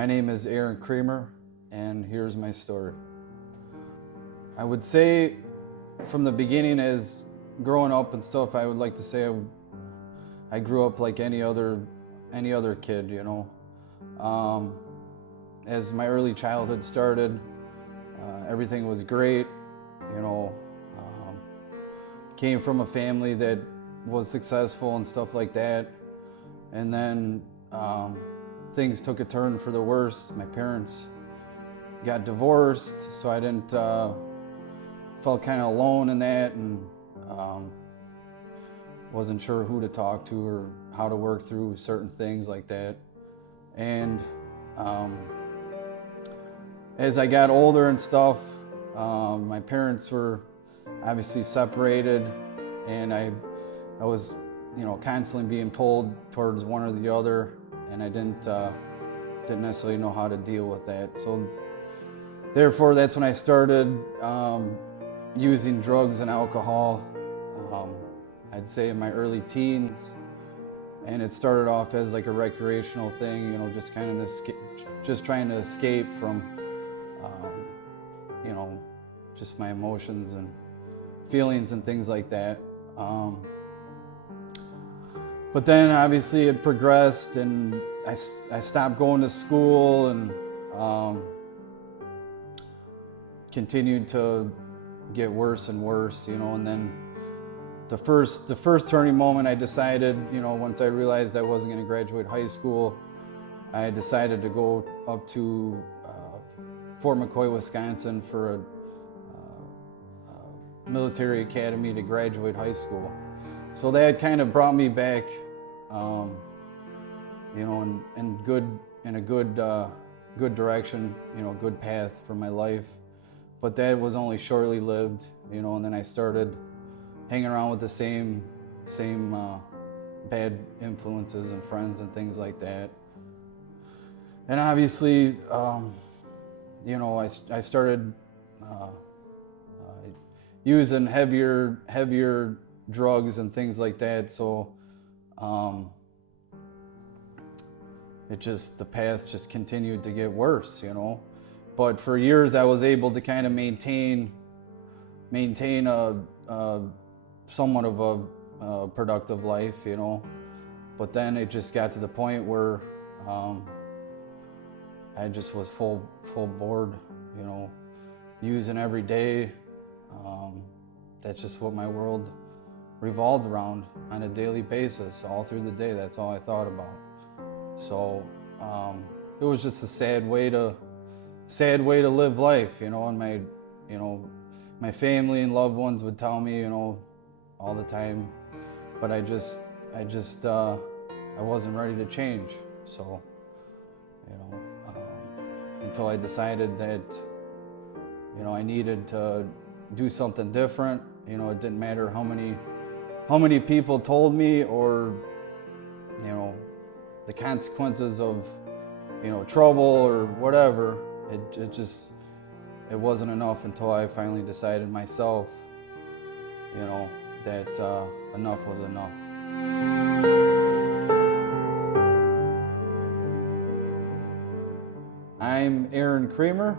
My name is Aaron Kramer, and here's my story. I would say from the beginning, as growing up and stuff, I would like to say I grew up like any other kid, you know. As my early childhood started, everything was great, you know. Came from a family that was successful and stuff like that, and then things took a turn for the worse. My parents got divorced, so I didn't felt kind of alone in that, and wasn't sure who to talk to or how to work through certain things like that. And as I got older and stuff, my parents were obviously separated, and I was, you know, constantly being pulled towards one or the other, and I didn't necessarily know how to deal with that. So therefore, that's when I started using drugs and alcohol. I'd say in my early teens, and it started off as like a recreational thing, you know, just kind of just trying to escape from, you know, just my emotions and feelings and things like that. But then obviously it progressed, and I stopped going to school, and continued to get worse and worse, you know. And then the first turning moment, I decided, you know, once I realized I wasn't going to graduate high school, I decided to go up to Fort McCoy, Wisconsin for a military academy to graduate high school. So that kind of brought me back, you know, in a good direction, you know, good path for my life. But that was only shortly lived, you know. And then I started hanging around with the same bad influences and friends and things like that. And obviously, you know, I started using heavier drugs and things like that. So the path just continued to get worse, you know. But for years I was able to kind of maintain a somewhat of a productive life, you know. But then it just got to the point where I just was full bored, you know, using every day. That's just what my world revolved around on a daily basis, all through the day. That's all I thought about. So it was just a sad way to live life, you know. And my family and loved ones would tell me, you know, all the time, but I wasn't ready to change. So, you know, until I decided that, you know, I needed to do something different. You know, it didn't matter how many people told me, or, you know, the consequences of, you know, trouble or whatever. It wasn't enough until I finally decided myself, you know, that enough was enough. I'm Aaron Kramer,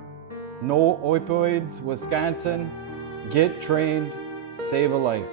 No Opioids, Wisconsin. Get trained, save a life.